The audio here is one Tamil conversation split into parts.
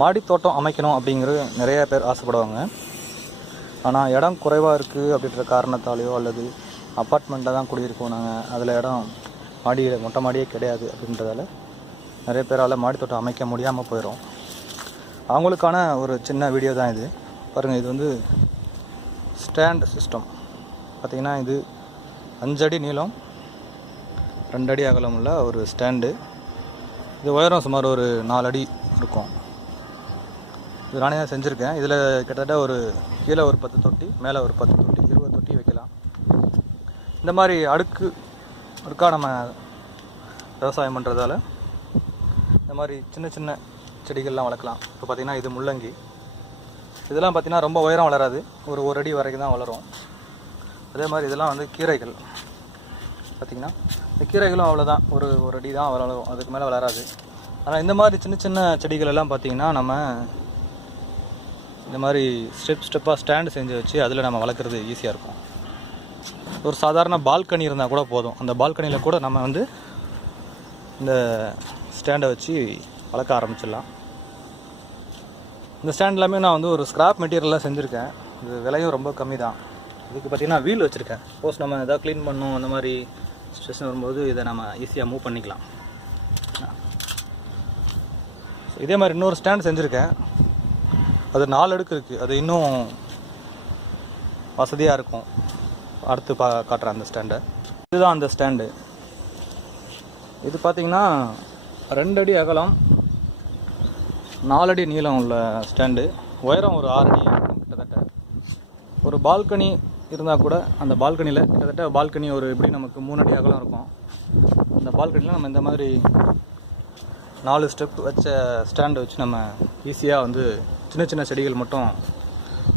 மாடி தோட்டம் அமைக்கணும் அப்படிங்கிறது நிறைய பேர் ஆசைப்படுவாங்க. ஆனால் இடம் குறைவாக இருக்குது அப்படின்ற காரணத்தாலேயோ அல்லது அப்பார்ட்மெண்ட்டில் தான் குடியிருக்கோம் நாங்கள் அதில் இடம் மாடியில் மொட்டை மாடியே கிடையாது அப்படின்றதால நிறைய பேரால் மாடித்தோட்டம் அமைக்க முடியாமல் போயிடும் அவங்களுக்கான ஒரு சின்ன வீடியோ தான் இது. பாருங்கள் இது வந்து ஸ்டாண்ட் சிஸ்டம் பார்த்திங்கன்னா இது அஞ்சடி நீளம் ரெண்டு அடி அகலம் உள்ள ஒரு ஸ்டாண்டு இது உயரம் சுமார் ஒரு நாலு அடி இருக்கும். இது நானே தான் செஞ்சுருக்கேன். இதில் கிட்டத்தட்ட ஒரு கீழே ஒரு பத்து தொட்டி மேலே ஒரு பத்து தொட்டி இருபது தொட்டி வைக்கலாம். இந்த மாதிரி அடுக்கு அடுக்காக நம்ம விவசாயம் பண்ணுறதால இந்த மாதிரி சின்ன சின்ன செடிகள்லாம் வளர்க்கலாம். இப்போ பார்த்திங்கன்னா இது முள்ளங்கி. இதெல்லாம் பார்த்திங்கன்னா ரொம்ப உயரம் வளராது. ஒரு ஒரு அடி வரைக்கும் தான் வளரும். அதே மாதிரி இதெல்லாம் வந்து கீரைகள். பார்த்திங்கன்னா இந்த கீரைகளும் அவ்வளோதான் ஒரு ஒரு அடி தான் வளரும். அதுக்கு மேலே வளராது. ஆனால் இந்த மாதிரி சின்ன சின்ன செடிகள் எல்லாம் பார்த்திங்கன்னா நம்ம இந்த மாதிரி ஸ்டெப் ஸ்டெப்பாக ஸ்டாண்டு செஞ்சு வச்சு அதில் நம்ம வளர்க்குறது ஈஸியாக இருக்கும். ஒரு சாதாரண பால்கனி இருந்தால் கூட போதும். அந்த பால்கனியில் கூட நம்ம வந்து இந்த ஸ்டாண்டை வச்சு வளர்க்க ஆரம்பிச்சிடலாம். இந்த ஸ்டாண்ட் எல்லாமே நான் வந்து ஒரு ஸ்க்ராப் மெட்டீரியலாக செஞ்சுருக்கேன். இது விலையும் ரொம்ப கம்மி தான் இதுக்கு பார்த்தீங்கன்னா வீல் வச்சுருக்கேன். சப்போஸ் நம்ம எதாவது க்ளீன் பண்ணும் அந்த மாதிரி சுச்சுவேஷன் வரும்போது இதை நம்ம ஈஸியாக மூவ் பண்ணிக்கலாம். இதே மாதிரி இன்னொரு ஸ்டாண்ட் செஞ்சுருக்கேன். அது நாலு அடுக்கு இருக்குது அது இன்னும் வசதியாக இருக்கும். அடுத்து பா காட்டுறேன் அந்த ஸ்டாண்டை இதுதான் அந்த ஸ்டாண்டு இது பார்த்தீங்கன்னா ரெண்டு அடி அகலம் நாலடி நீளம் உள்ள ஸ்டாண்டு உயரம் ஒரு ஆறு அடி இருக்கும் கிட்டத்தட்ட. ஒரு பால்கனி இருந்தால் கூட அந்த பால்கனியில் கிட்டத்தட்ட பால்கனி ஒரு எப்படி நமக்கு மூணு அடி அகலம் இருக்கும். அந்த பால்கனியில் நம்ம இந்த மாதிரி நாலு ஸ்டெப் வச்ச ஸ்டாண்டு வச்சு நம்ம ஈஸியாக வந்து சின்ன சின்ன செடிகள் மட்டும்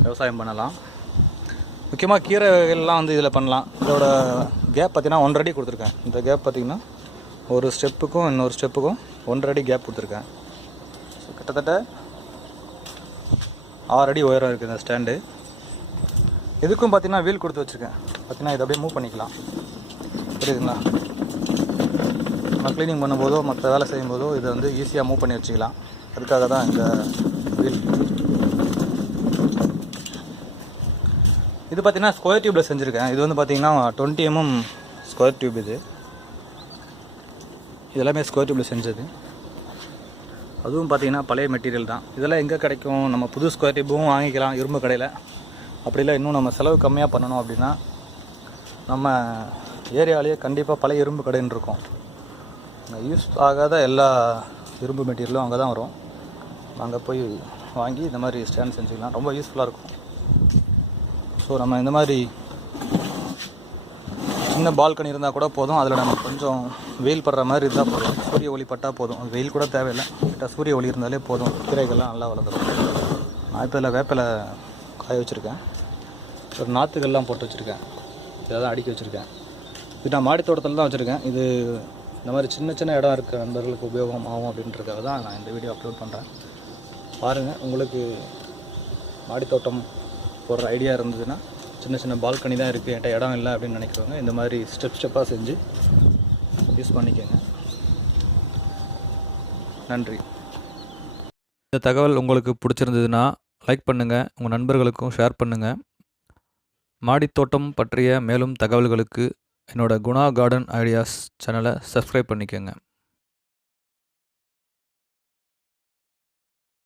விவசாயம் பண்ணலாம். முக்கியமாக கீரை வகைகள்லாம் வந்து இதில் பண்ணலாம். இதோட கேப் பார்த்திங்கன்னா ஒன்றரை அடி கொடுத்துருக்கேன். இந்த கேப் பார்த்தீங்கன்னா ஒரு ஸ்டெப்புக்கும் இன்னொரு ஸ்டெப்புக்கும் ஒன்றரை அடி கேப் கொடுத்துருக்கேன். ஸோ கிட்டத்தட்ட ஆறு அடி உயரம் இருக்குது இந்த ஸ்டாண்டு. இதுக்கும் பார்த்திங்கன்னா வீல் கொடுத்து வச்சுருக்கேன். பார்த்தீங்கன்னா இதை அப்படியே மூவ் பண்ணிக்கலாம். புரியுதுங்களா? நம்ம க்ளீனிங் பண்ணும்போதோ மற்ற வேலை செய்யும்போதோ இதை வந்து ஈஸியாக மூவ் பண்ணி வச்சுக்கலாம். அதுக்காக தான் இந்த வீல் இது பார்த்தீங்கன்னா ஸ்கொயர் டியூப்பில் செஞ்சுருக்கேன். இது வந்து பார்த்தீங்கன்னா twenty mm mm square tube இது. இதெல்லாமே ஸ்கொயர் டியூப்பில் செஞ்சது. அதுவும் பார்த்தீங்கன்னா பழைய மெட்டீரியல் தான். இதெல்லாம் எங்கே கிடைக்கும்? நம்ம புது ஸ்கொயர் டியூப்பும் வாங்கிக்கலாம் இரும்பு கடையில். அப்படிலாம் இன்னும் நம்ம செலவு கம்மியாக பண்ணணும் அப்படின்னா நம்ம ஏரியாலேயே கண்டிப்பாக பழைய இரும்பு கடைன்னு இருக்கும். யூஸ் ஆகாத எல்லா இரும்பு மெட்டீரியலும் அங்கே தான் வரும். அங்கே போய் வாங்கி இந்த மாதிரி ஸ்டாண்ட் செஞ்சுக்கலாம். ரொம்ப யூஸ்ஃபுல்லாக இருக்கும். ஸோ நம்ம இந்த மாதிரி சின்ன பால்கனி இருந்தால் கூட போதும். அதில் நம்ம கொஞ்சம் வெயில் படுற மாதிரி இருந்தால் போதும். சூரிய ஒளி பட்டால் போதும். வெயில் கூட தேவையில்லை. கிட்ட சூரிய ஒளி இருந்தாலே போதும். கீரைகள்லாம் நல்லா வளர்ந்துடும் நான் இப்போ இதில் வேப்பிலை காய வச்சுருக்கேன். ஒரு நாற்றுகள்லாம் போட்டு வச்சுருக்கேன். இதெல்லாம் அடுக்கி வச்சுருக்கேன். இது நான் மாடி தோட்டத்தில் தான் வச்சுருக்கேன். இது இந்த மாதிரி சின்ன சின்ன இடம் இருக்க நண்பர்களுக்கு உபயோகம் ஆகும் அப்படின்றதுக்காக தான் நான் இந்த வீடியோ அப்லோட் பண்ணுறேன் பாருங்கள் உங்களுக்கு மாடித்தோட்டம் போடுற ஐடியா இருந்ததுன்னா சின்ன சின்ன பால்கனி தான் இருக்குது என்கிட்ட இடம் இல்லை அப்படின்னு நினைக்கிறவங்க இந்த மாதிரி ஸ்டெப் ஸ்டெப்பாக செஞ்சு யூஸ் பண்ணிக்கோங்க. நன்றி. இந்த தகவல் உங்களுக்கு பிடிச்சிருந்ததுன்னா லைக் பண்ணுங்கள் உங்கள் நண்பர்களுக்கும் ஷேர் பண்ணுங்கள் மாடித்தோட்டம் பற்றிய மேலும் தகவல்களுக்கு என்னோடய குணா கார்டன் ஐடியாஸ் சேனலை சப்ஸ்கிரைப் பண்ணிக்கோங்க.